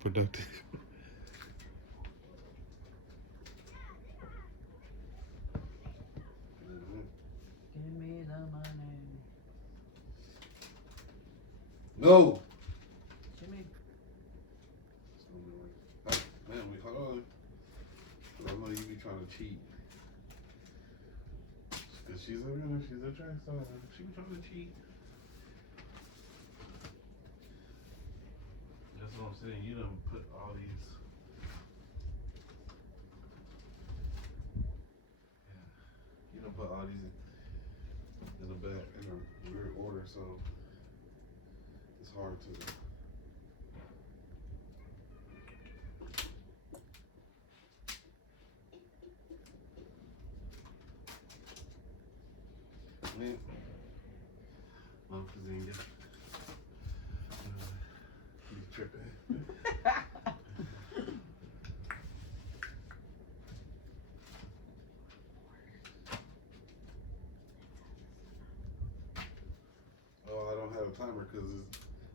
productive. Give me the money. No. Jimmy. Man, hold on. I know you be trying to cheat. Cause she's a winner, she's a track star. She be trying to cheat. That's what I'm saying. You done put all these. Yeah. You done put all these in the back in a weird order, so it's hard to. Man, no, cause then get. He's tripping. Oh, I don't have a timer because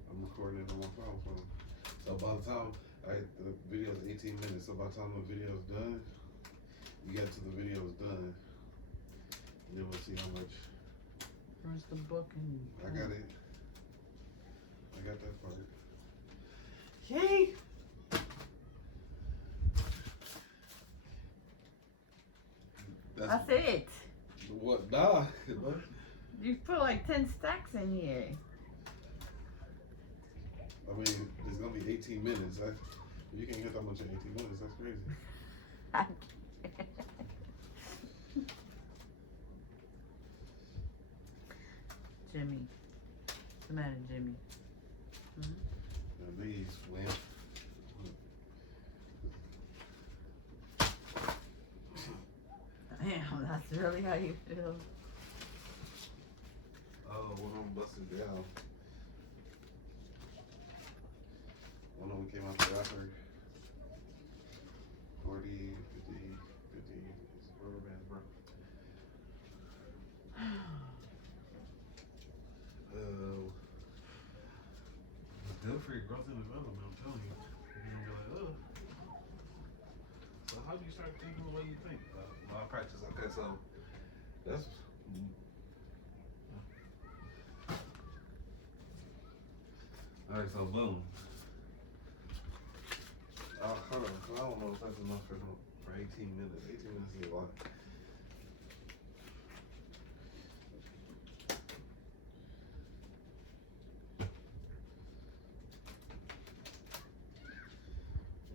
I'm recording it on my phone. So by the time the video is 18 minutes. So by the time the video is done, you get to the video is done, and then we'll see how much. Where's the book? I got it. I got that part. Yay! That's it. What? Nah. You put like 10 stacks in here. I mean, it's gonna be 18 minutes. You can't get that much in 18 minutes. That's crazy. I can't. Jimmy. What's the matter, Jimmy? And these went. Damn, that's really how you feel. Oh, one of them busted down. One of them came out the wrapper. 40, 50, 50. It's rubber bands, bro. It's good for your growth and development, I'm telling you. You're gonna be like, oh. So how do you start thinking the way you think? I practice. Okay, so that's. All right, so boom. Hold on, I don't know if that's enough for 18 minutes. 18 minutes is a lot.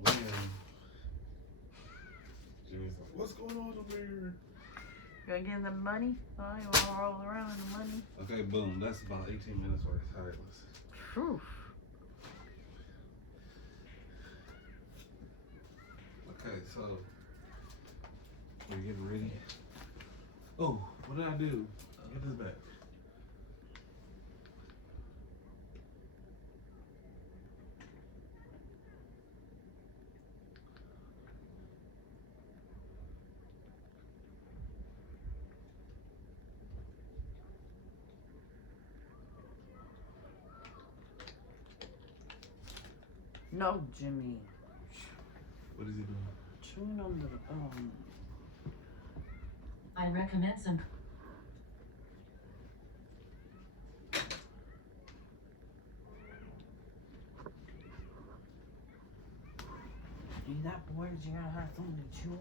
When Jimmy's like, what's going on over here? You gonna give them money? Oh, you wanna roll around in the money? Okay, boom. That's about 18 minutes worth. All right, let's. Whew. Okay, so we're getting ready. Oh, what did I do? Get this back. No, Jimmy. What is he doing? Chewing on the I recommend some. You that bored? You gotta have something to chew on.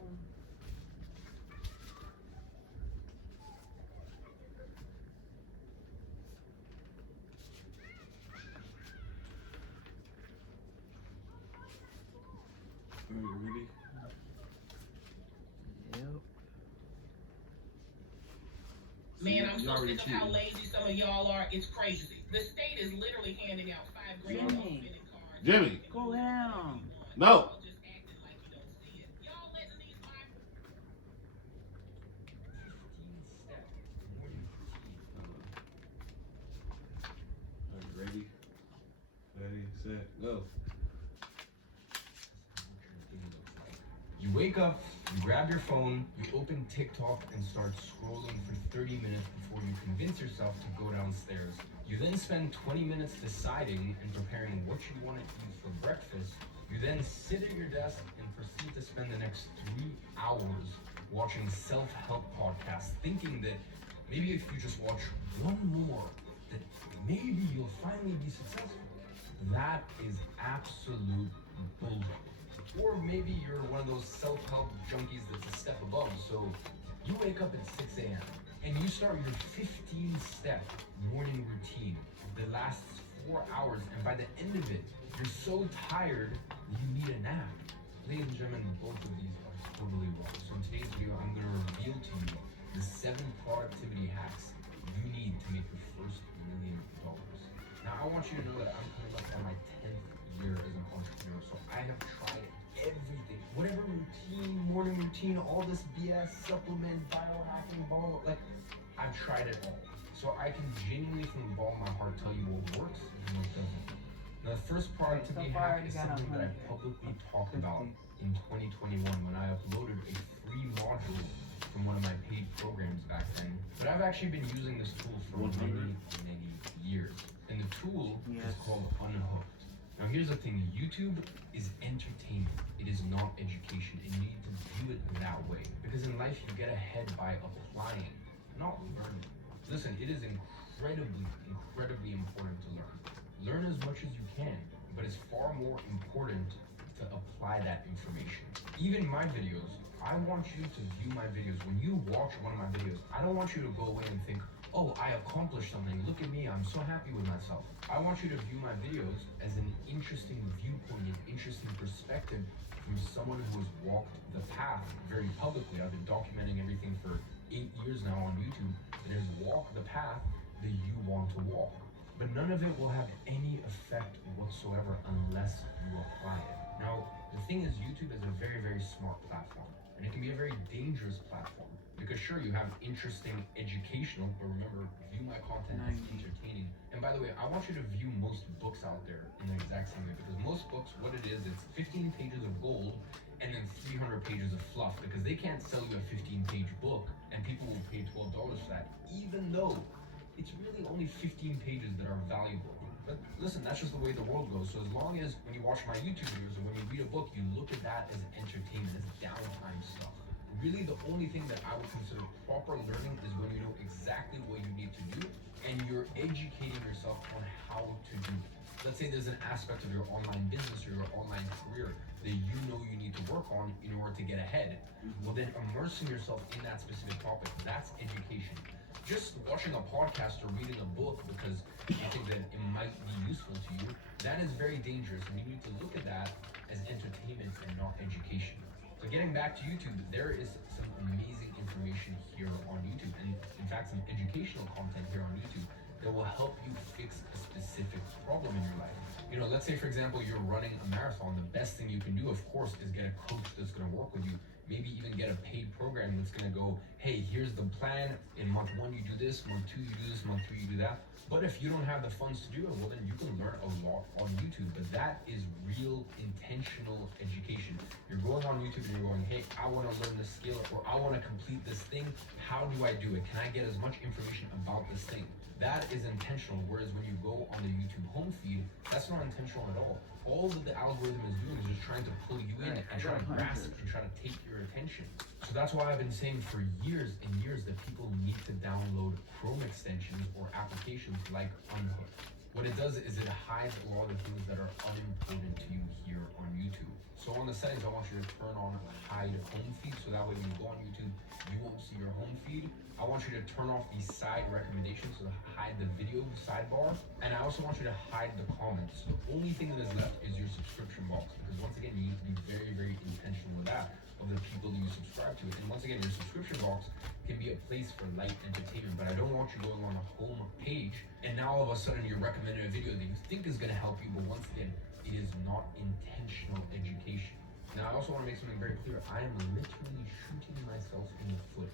Are you ready? Yep. Man, I'm You so already sick of how cheating. lazy some of y'all are. It's crazy. The state is literally handing out $5 grand on Jimmy. spending cards. Jimmy. Go down. No. Y'all just acting like you don't see it. Y'all letting these Are you ready? Ready, set, go. You wake up, you grab your phone, you open TikTok and start scrolling for 30 minutes before you convince yourself to go downstairs. You then spend 20 minutes deciding and preparing what you want to eat for breakfast. You You then sit at your desk and proceed to spend the next 3 hours watching self-help podcasts, thinking that maybe if you just watch one more, that maybe you'll finally be successful. That is absolute bullshit. Or maybe you're one of those self-help junkies that's a step above. So you wake up at 6 a.m. and you start your 15-step morning routine that lasts 4 hours, and by the end of it, you're so tired that you need a nap. Ladies and gentlemen, both of these are totally wrong. So in today's video, I'm going to reveal to you the 7 productivity hacks you need to make your first $1 million. Now, I want you to know that I'm coming up on my 10th year as an entrepreneur, so I have tried everything, whatever routine, morning routine, all this BS, supplement, biohacking, blah, like, I've tried it all. So I can genuinely, from the bottom of my heart, tell you what works and what doesn't. Now, the first productivity hack is something that I publicly talked about in 2021 when I uploaded a free module from one of my paid programs back then. But I've actually been using this tool for many, many years. And the tool is called Unhooked. Now here's the thing, YouTube is entertainment. It is not education, and you need to view it that way. Because in life, you get ahead by applying, not learning. Listen, it is incredibly important to learn. Learn as much as you can, but it's far more important to apply that information. Even my videos, I want you to view my videos. When you watch one of my videos, I don't want you to go away and think, oh, I accomplished something. Look at me, I'm so happy with myself. I want you to view my videos as an interesting viewpoint, an interesting perspective from someone who has walked the path very publicly. I've been documenting everything for 8 years now on YouTube that has walked the path that you want to walk. But none of it will have any effect whatsoever unless you apply it. Now, the thing is, YouTube is a very smart platform, and it can be a very dangerous platform. Because sure, you have interesting educational, but remember, view my content as entertaining. And by the way, I want you to view most books out there in the exact same way, because most books, what it is, it's 15 pages of gold and then 300 pages of fluff, because they can't sell you a 15-page book and people will pay $12 for that, even though it's really only 15 pages that are valuable. But listen, that's just the way the world goes. So as long as when you watch my YouTube videos or when you read a book, you look at that as entertainment, as downtime stuff. Really, the only thing that I would consider proper learning is when you know exactly what you need to do and you're educating yourself on how to do it. Let's say there's an aspect of your online business or your online career that you know you need to work on in order to get ahead. Well, then immersing yourself in that specific topic, that's education. Just watching a podcast or reading a book because you think that it might be useful to you, that is very dangerous, and you need to look at that as entertainment and not education. So getting back to YouTube, there is some amazing information here on YouTube, and in fact some educational content here on YouTube that will help you fix a specific problem in your life. You know, let's say for example, you're running a marathon. The best thing you can do, of course, is get a coach that's gonna work with you. Maybe even get a paid program that's gonna go, hey, here's the plan. In month 1, you do this, month 2, you do this, month 3, you do that. But if you don't have the funds to do it, well then you can learn a lot on YouTube. But that is real intentional education. You're going on YouTube and you're going, hey, I wanna learn this skill, or I wanna complete this thing. How do I do it? Can I get as much information about this thing? That is intentional, whereas when you go on the YouTube home feed, that's not intentional at all. All that the algorithm is doing is just trying to pull you in and try to grasp and try to take your attention. So that's why I've been saying for years and years that people need to download Chrome extensions or applications like Unhooked. What it does is it hides a lot of things that are unimportant to you here on YouTube. So on the settings, I want you to turn on hide home feed, so that way when you go on YouTube, you won't see your home feed. I want you to turn off the side recommendations, so hide the video sidebar. And I also want you to hide the comments. The only thing that is left is your subscription box, because once again, you need to be very intentional with that, of the people that you subscribe to. And once again, your subscription box can be a place for light entertainment, but I don't want you going on the home page and now all of a sudden you're recommending a video that you think is going to help you, but once again, it is not intentional education. Now I also want to make something very clear. I am literally shooting myself in the foot.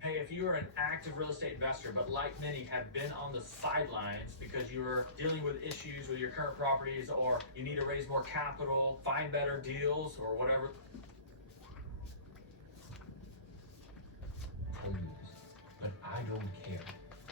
Hey, if you are an active real estate investor, but like many have been on the sidelines because you are dealing with issues with your current properties, or you need to raise more capital, find better deals, or whatever. Tell you this, but I don't care.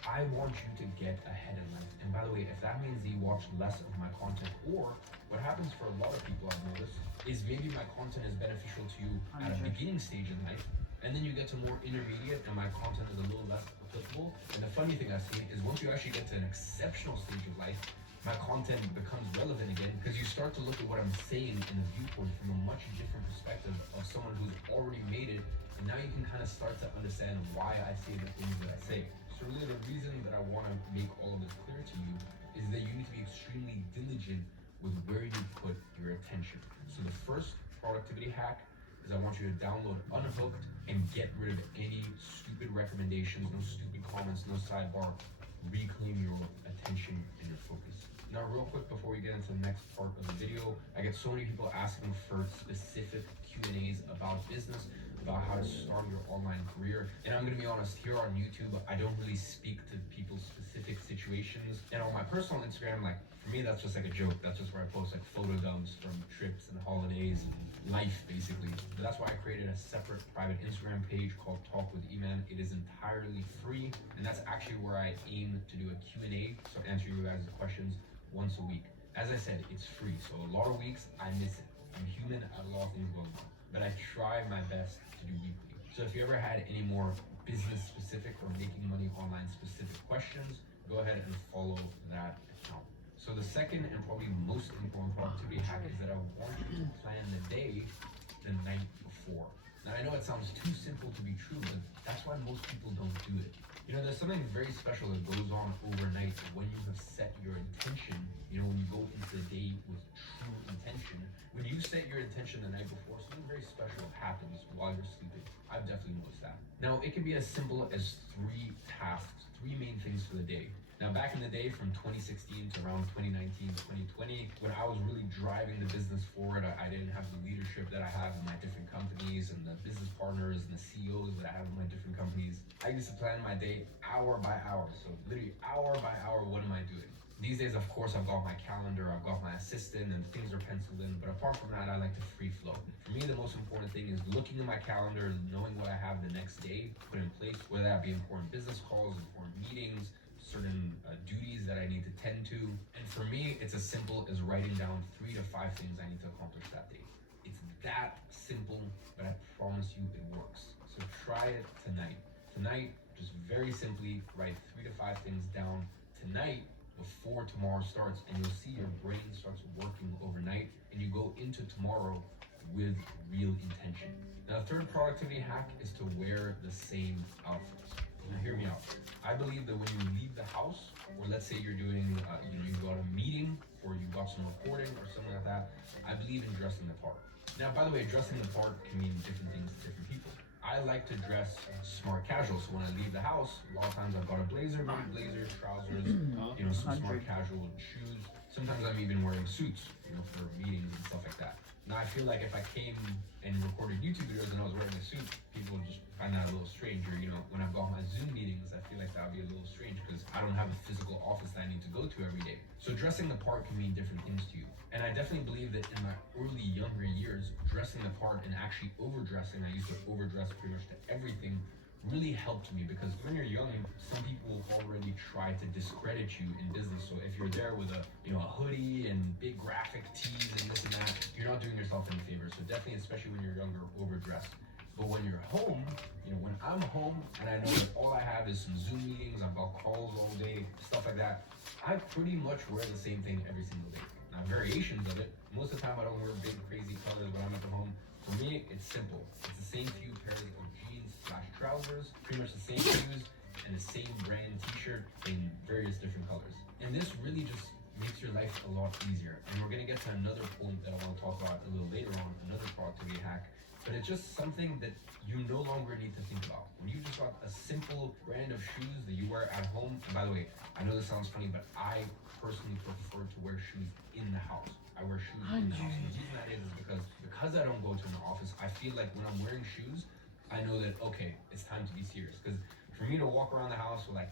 I want you to get ahead in life. And by the way, if that means that you watch less of my content, or what happens for a lot of people I've noticed is maybe my content is beneficial to you at a beginning stage in life, and then you get to more intermediate and my content is a little less applicable. And the funny thing I've seen is once you actually get to an exceptional stage of life, my content becomes relevant again because you start to look at what I'm saying in a viewpoint from a much different perspective of someone who's already made it, and now you can kind of start to understand why I say the things that I say. So really the reason that I want to make all of this clear to you is that you need to be extremely diligent with where you put your attention. So the first productivity hack is I want you to download Unhooked and get rid of any stupid recommendations, no stupid comments, no sidebar. Reclaim your attention and your focus. Now real quick before we get into the next part of the video, I get so many people asking for specific Q&As about business, about how to start your online career. And I'm gonna be honest, here on YouTube, I don't really speak to people's specific situations. And on my personal Instagram, like for me, that's just like a joke. That's just where I post like photo dumps from trips and holidays and life basically. But that's why I created a separate private Instagram page called Talk with Eman. It is entirely free. And that's actually where I aim to do a Q&A. So answer you guys' questions once a week. As I said, it's free. So a lot of weeks I miss it. I'm human, I have a lot of things going on. But I try my best to do weekly. So if you ever had any more business specific or making money online specific questions, go ahead and follow that account. So the second and probably most important productivity hack is that I want you to plan the day the night before. Now I know it sounds too simple to be true, but that's why most people don't do it. You know, there's something very special that goes on overnight when you have set your intention, you know, when you go into the day with true intention. When you set your intention the night before, something very special happens while you're sleeping. I've definitely noticed that. Now, it can be as simple as 3 tasks, 3 main things for the day. Now, back in the day from 2016 to around 2019, 2020, when I was really driving the business forward, I didn't have the leadership that I have in my different companies and the business partners and the CEOs that I have in my different companies. I used to plan my day hour by hour. So literally hour by hour, what am I doing? These days, of course, I've got my calendar, I've got my assistant, and things are penciled in. But apart from that, I like to free flow. For me, the most important thing is looking at my calendar, knowing what I have the next day, put in place, whether that be important business calls, important meetings, certain duties that I need to tend to. And for me, it's as simple as writing down 3 to 5 things I need to accomplish that day. It's that simple, but I promise you it works. So try it tonight. Tonight, just very simply write 3 to 5 things down tonight before tomorrow starts, and you'll see your brain starts working overnight, and you go into tomorrow with real intention. Now, the third productivity hack is to wear the same outfits. Now, hear me out. I believe that when you leave the house, or let's say you're doing, you got a meeting, or you got some reporting, or something like that, I believe in dressing the part. Now, by the way, dressing the part can mean different things to different people. I like to dress smart casual, so when I leave the house, a lot of times I've got a blazer, maybe blazers, trousers, you know, some smart casual shoes. Sometimes I'm even wearing suits, you know, for meetings and stuff like that. Now I feel like if I came and recorded YouTube videos and I was wearing a suit, people would just find that a little strange. Or, you know, when I've got my Zoom meetings, I feel like that would be a little strange because I don't have a physical office that I need to go to every day. So dressing the part can mean different things to you. And I definitely believe that in my early younger years, dressing the part and actually overdressing, I used to overdress pretty much to everything, really helped me because when you're young, some people already try to discredit you in business. So if you're there with a hoodie and big graphic tees and this and that, you're not doing yourself any favor. So definitely, especially when you're younger, overdress. But when you're home, when I'm home and I know that all I have is some Zoom meetings, I've got calls all day, stuff like that, I pretty much wear the same thing every single day. Now, variations of it, most of the time I don't wear big crazy colors when I'm at the home. For me, it's simple. It's the same few pairs of jeans/trousers, pretty much the same shoes, and the same brand t-shirt in various different colors. And this really just makes your life a lot easier. And we're gonna get to another point that I wanna talk about a little later on, another productivity hack. But it's just something that you no longer need to think about. When you just got a simple brand of shoes that you wear at home, and by the way, I know this sounds funny, but I personally prefer to wear shoes in the house. I wear shoes in the house. And the reason that is because I don't go to an office, I feel like when I'm wearing shoes, I know that, okay, it's time to be serious. Because for me to walk around the house with like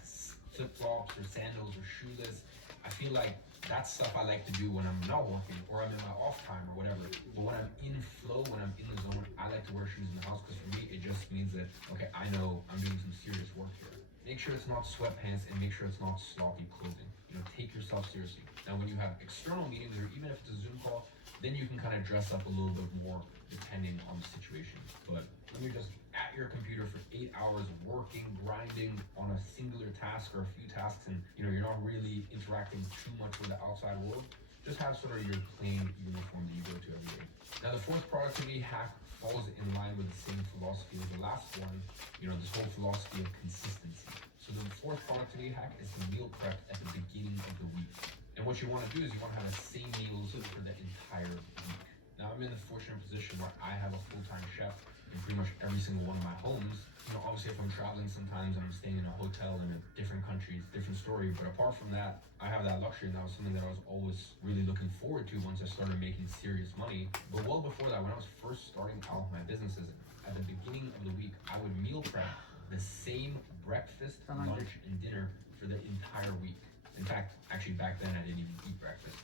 flip-flops or sandals or shoeless, I feel like that's stuff I like to do when I'm not working or I'm in my off time or whatever. But when I'm in flow, when I'm in the zone, I like to wear shoes in the house because for me, it just means that, okay, I know I'm doing some serious work here. Make sure it's not sweatpants and make sure it's not sloppy clothing. take yourself seriously. Now, when you have external meetings, or even if it's a Zoom call, then you can kind of dress up a little bit more depending on the situation. But when you're just at your computer for 8 hours working, grinding on a singular task or a few tasks, and you're not really interacting too much with the outside world, just have sort of your plain uniform that you go to every day. Now, the fourth productivity hack falls in line with the same philosophy as the last one, this whole philosophy of consistency. So the fourth productivity hack is to meal prep at the beginning of the week. And what you want to do is you want to have the same meals for the entire week. Now, I'm in the fortunate position where I have a full-time chef in pretty much every single one of my homes. Obviously, if I'm traveling sometimes and I'm staying in a hotel in a different country, it's a different story. But apart from that, I have that luxury now, something that I was always really looking forward to once I started making serious money. But well before that, when I was first starting out my businesses, at the beginning of the week, I would meal prep the same breakfast, lunch, and dinner for the entire week. In fact, actually back then I didn't even eat breakfast.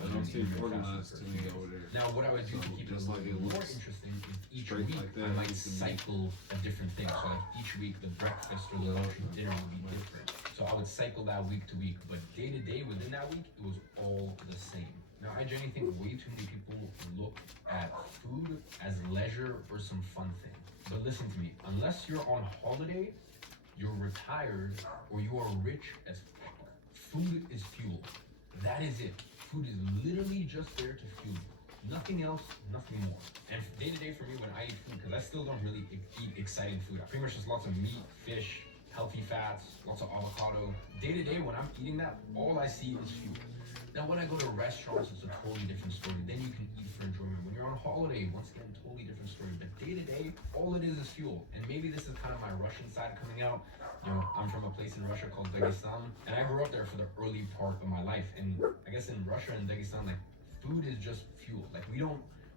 I don't see organized to me over there. Now, what I would do to keep it a little bit more interesting is each week like that, I might cycle a different thing. So like each week the breakfast or the lunch and dinner would be different. So I would cycle that week to week, but day to day within that week, it was all the same. Now, I genuinely think way too many people look at food as leisure or some fun thing. But listen to me, unless you're on holiday, you're retired, or you are rich as fuck, food is fuel. That is it. Food is literally just there to fuel you. Nothing else, nothing more. And day to day for me when I eat food, because I still don't really eat exciting food. I pretty much just lots of meat, fish, healthy fats, lots of avocado. Day to day when I'm eating that, all I see is fuel. Now when I go to restaurants, it's a totally different story. Then you can eat for enjoyment. When you're on holiday, once again, totally different story. But day to day, all it is fuel. And maybe this is kind of my Russian side coming out. I'm from a place in Russia called Dagestan, and I grew up there for the early part of my life. And I guess in Russia and Dagestan, like food is just fuel. Like we're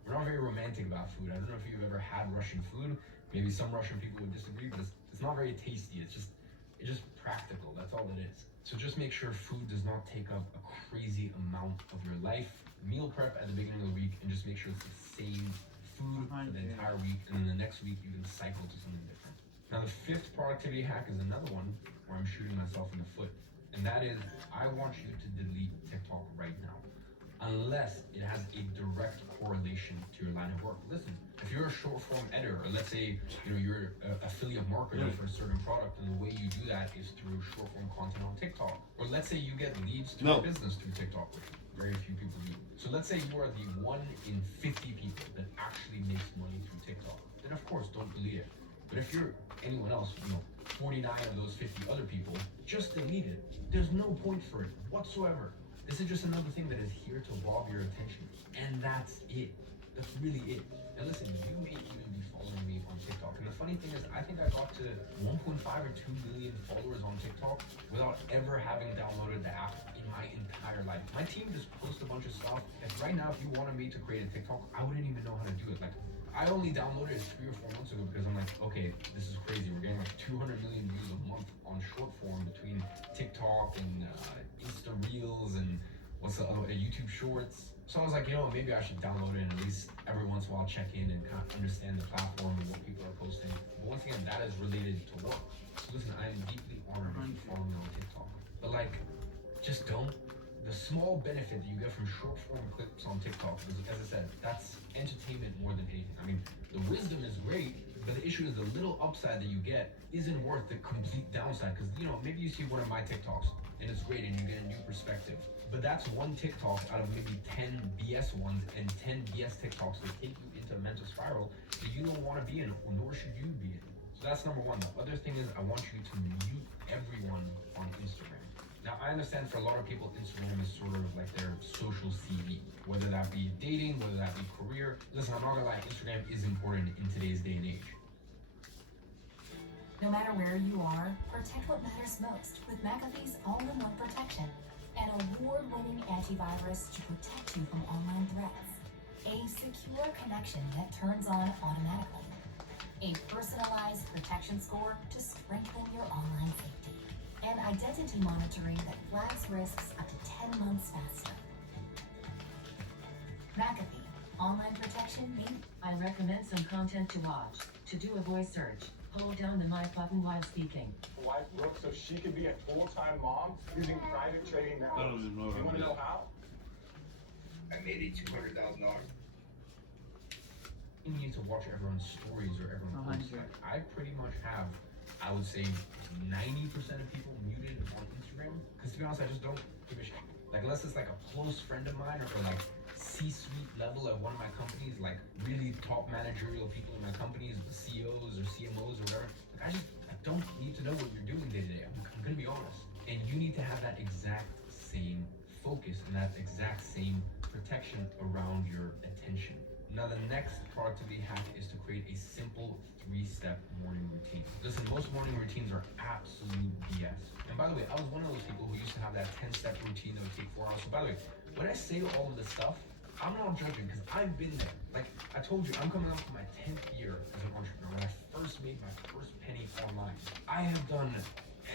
not very romantic about food. I don't know if you've ever had Russian food. Maybe some Russian people would disagree, but it's not very tasty. It's just practical. That's all it is. So just make sure food does not take up a crazy amount of your life. Meal prep at the beginning of the week, and just make sure it's the same food for the entire week, and then the next week you can cycle to something different. Now the fifth productivity hack is another one where I'm shooting myself in the foot, and that is I want you to delete TikTok right now, unless it has a direct correlation to your line of work. Listen, if you're a short form editor, or let's say you're an affiliate marketer for a certain product, and the way you do that is through short form content on TikTok, or let's say you get leads to your business through TikTok, which very few people do. So let's say you are the 1 in 50 people that actually makes money through TikTok, then of course don't delete it. But if you're anyone else, 49 of those 50 other people, just delete it. There's no point for it whatsoever. This is just another thing that is here to rob your attention. And that's it. That's really it. And listen, you may even be following me on TikTok. And the funny thing is, I think I got to 1.5 or 2 million followers on TikTok without ever having downloaded the app in my entire life. My team just posts a bunch of stuff. If right now, if you wanted me to create a TikTok, I wouldn't even know how to do it. Like, I only downloaded it 3 or 4 months ago because I'm like, okay, this is crazy. We're getting like 200 million views a month on short form between TikTok and Insta Reels and what's the other, YouTube Shorts. So I was like, maybe I should download it and at least every once in a while check in and kind of understand the platform and what people are posting. But once again, that is related to work. So listen, I am deeply honored if you follow me on TikTok. But like, just don't. The small benefit that you get from short form clips on TikTok is, as I said, that's entertainment more than anything. I mean, the wisdom is great, but the issue is the little upside that you get isn't worth the complete downside. Because, maybe you see one of my TikToks and it's great and you get a new perspective. But that's one TikTok out of maybe 10 BS ones and 10 BS TikToks that take you into a mental spiral that you don't want to be in, nor should you be in. So that's number one. The other thing is I want you to mute everyone on Instagram. Now, I understand for a lot of people, Instagram is sort of like their social CV, whether that be dating, whether that be career. Listen, I'm not gonna lie, Instagram is important in today's day and age. No matter where you are, protect what matters most with McAfee's all-in-one protection, an award-winning antivirus to protect you from online threats, a secure connection that turns on automatically, a personalized protection score to strengthen your online safety, and identity monitoring that flags risks up to 10 months faster. McAfee, online protection made. I recommend some content to watch. To do a voice search, Hold down the mic button while speaking. Wife works so she can be a full-time mom using private trading networks. I don't even know You what want to know how? I made it $200,000. You need to watch everyone's stories or everyone's posts. 100. I pretty much have, I would say, 90% of people muted on Instagram. Because to be honest, I just don't give a shit. Like, unless it's like a close friend of mine or like C-suite level of one of my companies, like really top managerial people in my companies, the CEOs or CMOs or whatever. Like, I don't need to know what you're doing day to day. I'm gonna be honest. And you need to have that exact same focus and that exact same protection around your attention. Now the next part to be hacked is to create a simple 3-step morning routine. Listen, most morning routines are absolute BS. And by the way, I was one of those people who used to have that 10-step routine that would take 4 hours. So by the way, when I say all of this stuff, I'm not judging because I've been there. Like I told you, I'm coming up to my 10th year as an entrepreneur. When I first made my first penny online, I have done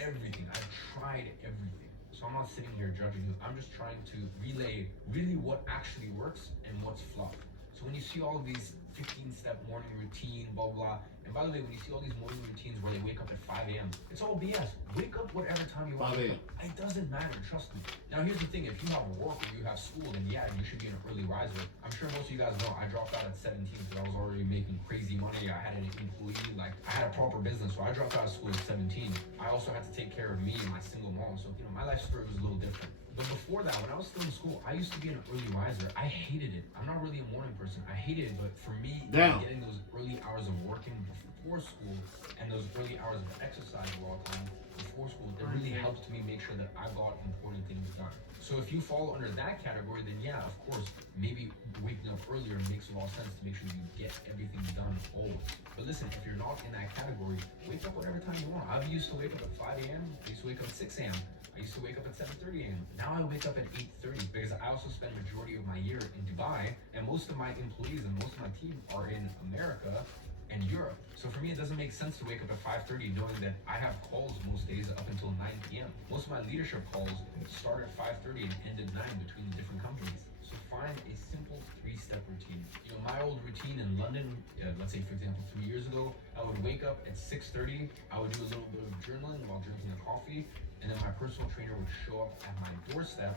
everything. I've tried everything. So I'm not sitting here judging you. I'm just trying to relay really what actually works and what's fluff. So when you see all of these 15-step morning routine, blah, blah, and by the way, when you see all these morning routines where they wake up at 5 a.m., it's all BS. Wake up whatever time you want. 5 a.m. It doesn't matter, trust me. Now here's the thing, if you have work or you have school, then yeah, you should be an early riser. I'm sure most of you guys know I dropped out at 17 because I was already making crazy money. I had an employee, like I had a proper business, so I dropped out of school at 17. I also had to take care of me and my single mom, so my life story was a little different. But before that, when I was still in school, I used to be an early riser. I hated it. I'm not really a morning person. I hated it, but for me, getting those early hours of working before school and those early hours of exercise all the time before school, that really helped me make sure that I got important things done. So if you fall under that category, then yeah, of course, maybe waking up earlier makes a lot of sense to make sure you get everything done always. But listen, if you're not in that category, wake up whatever time you want. I used to wake up at 5 a.m. I used to wake up at 6 a.m. I used to wake up at 7:30 a.m. Now I wake up at 8:30 because I also spend majority of my year in Dubai, and most of my employees and most of my team are in America and Europe. So for me, it doesn't make sense to wake up at 5:30 knowing that I have calls most days up until 9 p.m. Most of my leadership calls start at 5:30 and end at 9 between the different companies. So find a simple 3-step routine. My old routine in London, let's say for example 3 years ago, I would wake up at 6:30. I would do a little bit of journaling while drinking a coffee, and then my personal trainer would show up at my doorstep,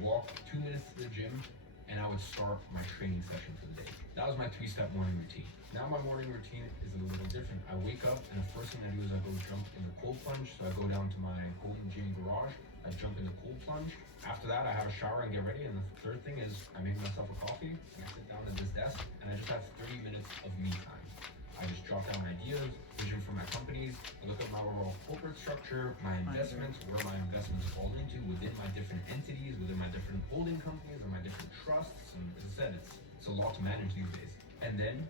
walk 2 minutes to the gym, and I would start my training session for the day. That was my 3-step morning routine. Now my morning routine is a little different. I wake up and the first thing I do is I go jump in the cold plunge. So I go down to my home gym garage, I jump in the cold plunge. After that, I have a shower and get ready. And the third thing is I make myself a coffee and I sit down at this desk and I just have 30 minutes of me time. I just jot down ideas, vision for my companies, I look at my overall corporate structure, my investments, where my investments fall into within my different entities, within my different holding companies and my different trusts. And as I said, it's a lot to manage these days. And then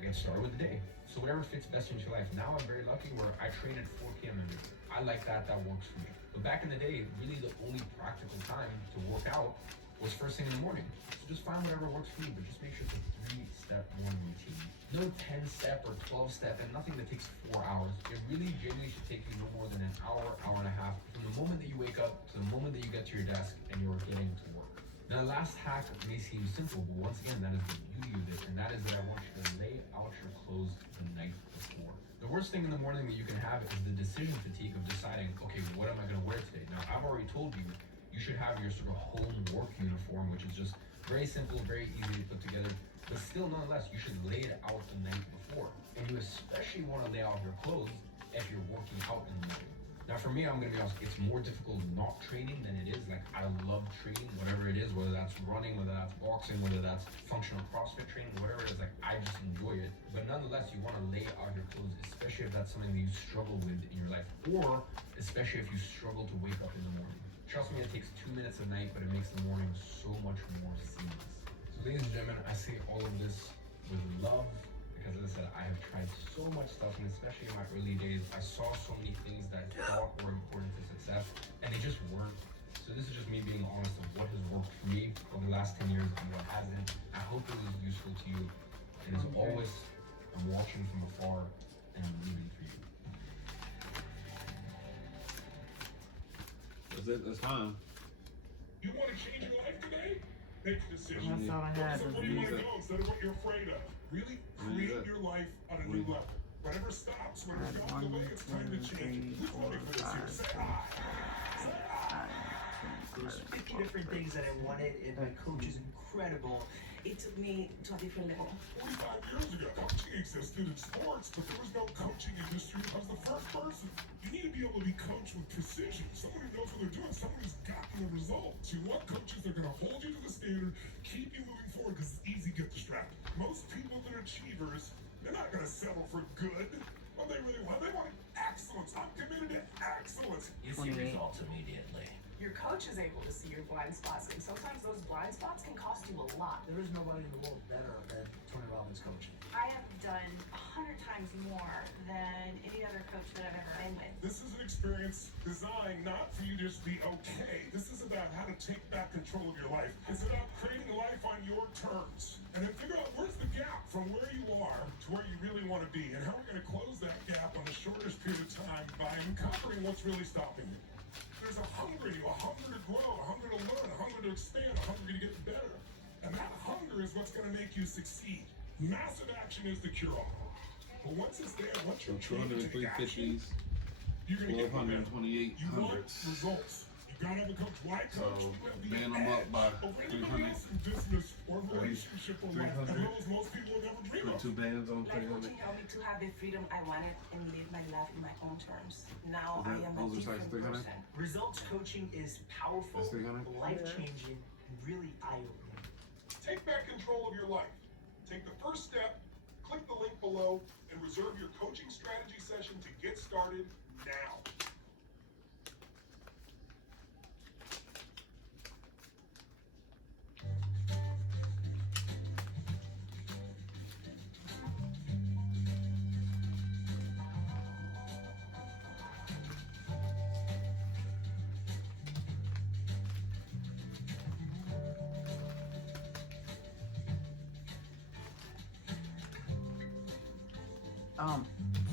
I get started with the day. So whatever fits best into your life. Now I'm very lucky where I train at 4 p.m. every day. I like that works for me. But back in the day, really the only practical time to work out was first thing in the morning. So just find whatever works for you, but just make sure it's a 3-step morning routine. No 10-step or 12-step and nothing that takes 4 hours. It really genuinely should take you no more than an hour, hour and a half from the moment that you wake up to the moment that you get to your desk and you're getting to work. Now the last hack may seem simple, but once again, that is the beauty of it, and that is that I want you to lay out your clothes the night before. The worst thing in the morning that you can have is the decision fatigue of deciding, okay, what am I gonna wear today? Now I've already told you, you should have your sort of home work uniform, which is just very simple, very easy to put together, but still nonetheless, you should lay it out the night before. And you especially wanna lay out your clothes if you're working out in the morning. Now for me, I'm gonna be honest, it's more difficult not training than it is. Like I love training, whatever it is, whether that's running, whether that's boxing, whether that's functional CrossFit training, whatever it is, like I just enjoy it. But nonetheless, you wanna lay out your clothes, especially if that's something that you struggle with in your life, or especially if you struggle to wake up in the morning. Trust me, it takes 2 minutes a night, but it makes the morning so much more seamless. So ladies and gentlemen, I say all of this with love. Because as I said, I have tried so much stuff, and especially in my early days, I saw so many things that I thought were important to success, and they just weren't. So this is just me being honest of what has worked for me over the last 10 years and what hasn't. I hope it was useful to you. And as always, I'm watching from afar and I'm rooting for you. That's it, that's fine. You want to change your life today? Make the decision. That's all I had. Where do you want to go instead of what you're afraid of? Really create your life on a new level. Whatever stops, I whatever had goes 1, away, it's time to 2, change. 3, Who's 4, ready for this 5, here? 6, Say 7, hi. 8, 9, 10, Those 11, 50 12, different things that I wanted, and my coach is incredible. It took me to a different level. 45 years ago, coaching existed in sports, but there was no coaching industry. I was the first person. You need to be able to be coached with precision. Someone who knows what they're doing, someone who's gotten the results. You want coaches that are going to hold you to the standard, keep you moving forward, because it's easy to get distracted. Most people that are achievers, they're not going to settle for good. What they really want, they want excellence. I'm committed to excellence. You see 28. results immediately. Your coach is able to see your blind spots, and sometimes those blind spots can cost you a lot. There is nobody in the world better than Tony Robbins coaching. I have done 100 times more than any other coach that I've ever been with. This is an experience designed not for you to just be okay. This is about how to take back control of your life. It's about creating life on your terms. And then figure out where's the gap from where you are to where you really want to be, and how we're going to close that gap on the shortest period of time by uncovering what's really stopping you. There's a hunger in you, a hunger to grow, a hunger to learn, a hunger to expand, a hunger to get better. And that hunger is what's going to make you succeed. Massive action is the cure-all. But once it's there, once you're trained to take action, 200, 350s, you're going to get momentum. 128, You want 100s. results. You gotta have a coach. Why coach? So, You have the man, I'm up edge by over anybody 300. else in business or relationship or life. 300. And those most people will never dream Put of. 2 bands on Life 300. coaching helped me to have the freedom I wanted and live my life in my own terms. Now I am a Those are size different 300? person. Results coaching is powerful, That's 300? life-changing, and really eye-opening. Take back control of your life. Take the first step, click the link below, and reserve your coaching strategy session to get started now.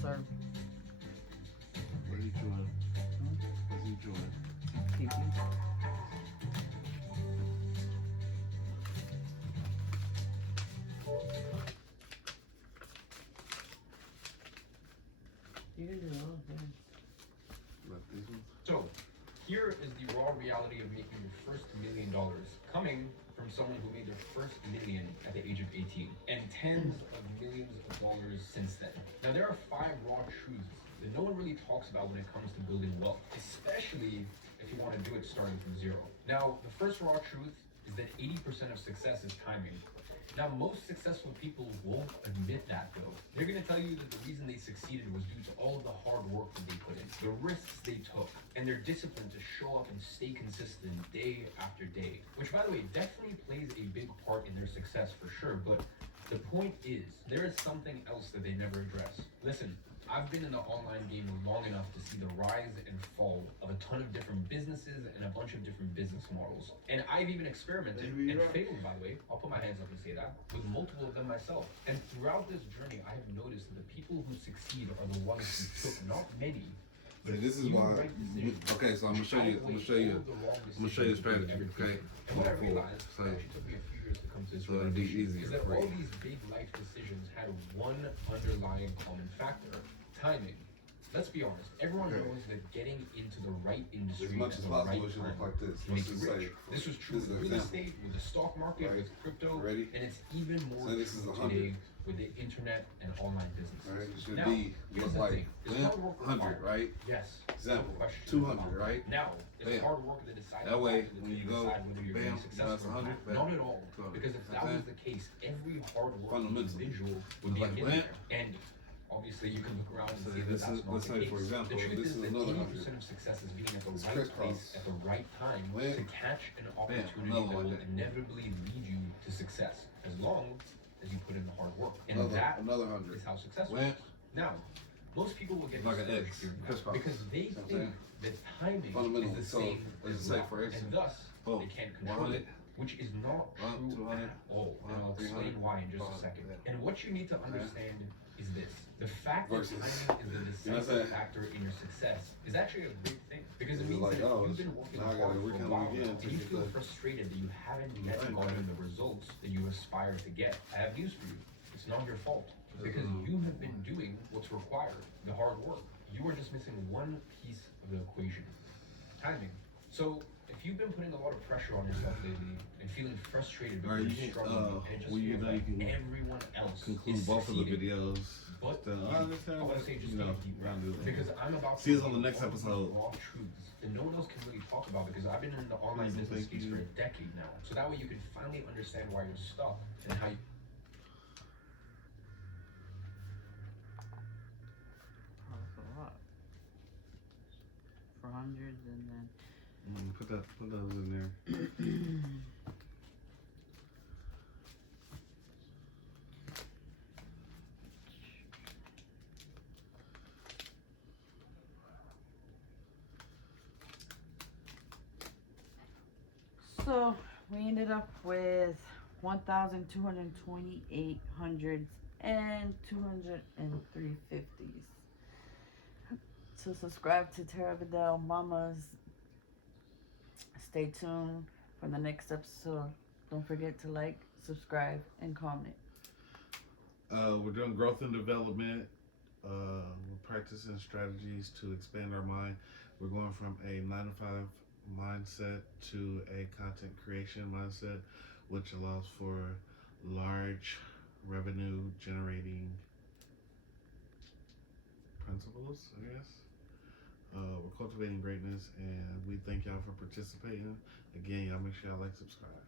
Sir, What are you doing? What's he doing? pee pee. You can do all things. Like these ones? So, here is the raw reality of making your first $1 million, coming from someone who made their first million at the age of 18, and tens of millions of dollars since then. Now, there are 5 raw truths that no one really talks about when it comes to building wealth, especially if you want to do it starting from zero. Now, the first raw truth is that 80% of success is timing. Now, most successful people won't admit that, though. They're going to tell you that the reason they succeeded was due to all of the hard work that they put in, the risks they took, and their discipline to show up and stay consistent day after day. Which, by the way, definitely plays a big part in their success for sure, but the point is, there is something else that they never address. Listen, I've been in the online game long enough to see the rise and fall of a ton of different businesses and a bunch of different business models. And I've even experimented and failed, by the way, I'll put my hands up and say that, with multiple of them myself. And throughout this journey, I have noticed that the people who succeed are the ones who took not many, But this is few why. right decisions Okay, so I'm gonna show you. I'm gonna show you. I'm gonna show you a strategy. Okay. And what I realized, So, it actually took me a few years to come to this so it'll be realization, easier is that for all you. these big life decisions had one underlying common factor: timing. Let's be honest. Everyone Okay. knows that getting into the right industry As much at as the possible, right it should time look like this. makes Let's you just say. rich. This was true This is with an real example. estate, with the stock market, Right. with crypto, Ready? and it's even more Say this is true 100. today with the internet and online businesses. Right? It should Now, be here's look the like thing. Is lamp, hard work 100, required? right? Yes. Example, No question 200, about it. right? Now, is Bam. hard work the deciding That way, factor when that you can go, decide whether you're bam, going to be successful that's or 100, not? bam. Not at all. So, Because if that's that was it. the case, every hard working Fundamentals. individual would be a Like millionaire. lamp. And obviously, you can look around and So see that this that's is- not let's the say, case. for example, the truth this is is that another 80% 100. of success is being at the It's right crisscross. place at the right time Lamp. to catch an opportunity another that one will like that. inevitably lead you to success, as long as you put in the hard work. And Another, that another 100. is how success Lamp. works. Now, most people will get Like an discouraged X, doing that crisscross. because they See what I'm think saying? that timing Fundamentals. is the So, same let's as say, luck, for and instance, thus boom, they can't control 100, it, which is not true 200, at all. And I'll 300, explain why in just a 400, second. yeah. And what you need to understand is this: the fact that Versus- timing is the You know what I'm decisive saying? factor in your success is actually a great thing because it It's means like, that if oh, you've been working now I hard gotta for a recount while again now, to and you get feel the- frustrated that you haven't yet Right, gotten right. the results that you aspire to get, I have news for you. It's not your fault. because you have been doing what's required, the hard work. You are just missing one piece of the equation, timing. So if you've been putting a lot of pressure on yourself lately and feeling frustrated because you're struggling, it just feels like everyone else conclude is both of the succeeding. videos. But I I want to say just take a deep breath, because I'm about to see us on the next all these episode. raw truths that no one else can really talk about, because I've been in the online business space for a decade now. So that way you can finally understand why you're stuck and how you. Oh, that's a lot. 400 and then. Put those in there. So we ended up with 1,228 hundreds and 203 50s. So subscribe to Tara Vidal Mamas. Stay tuned for the next episode. Don't forget to like, subscribe, and comment. We're doing growth and development. We're practicing strategies to expand our mind. We're going from a 9-to-5 mindset to a content creation mindset, which allows for large revenue generating principles, I guess. We're cultivating greatness, and we thank y'all for participating. Again, y'all make sure y'all like, subscribe.